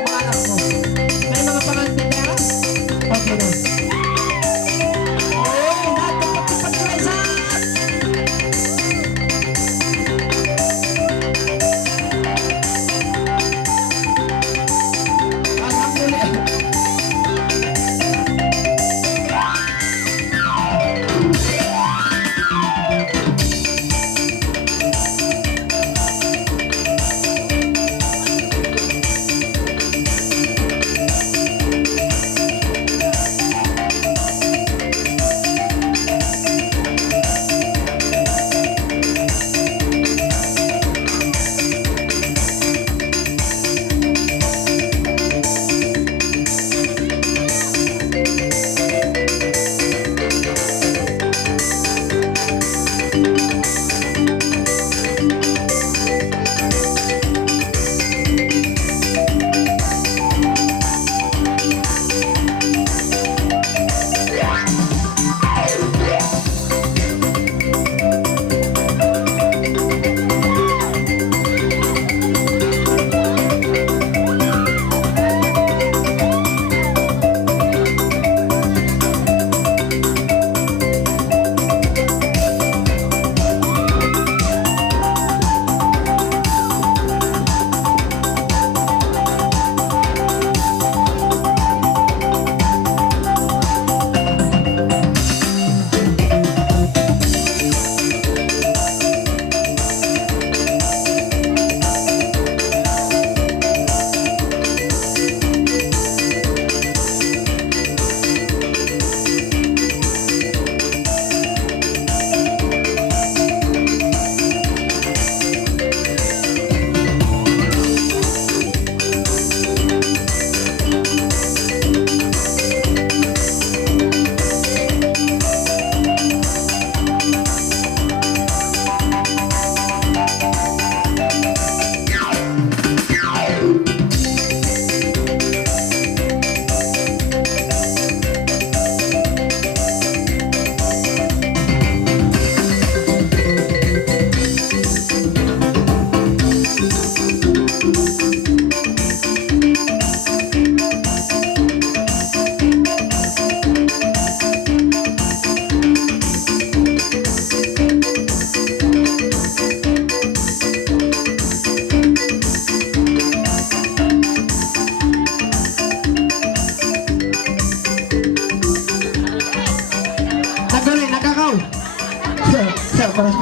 mga anak mo. May mga pangalan ka? Okay na. Oh, natupag-tupag na isa! Alhamdulillah.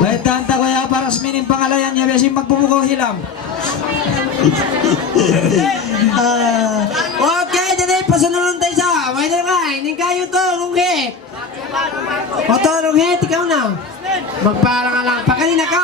May tanta ko ya para Rasmin yung pangalayan niya kasi magbubukaw hilam. Okay, jadi pasunod tayo sa. May na ka, hindi kayo to, runghe. O to, runghe, ikaw na. Magparang ka lang. Pakanina ka.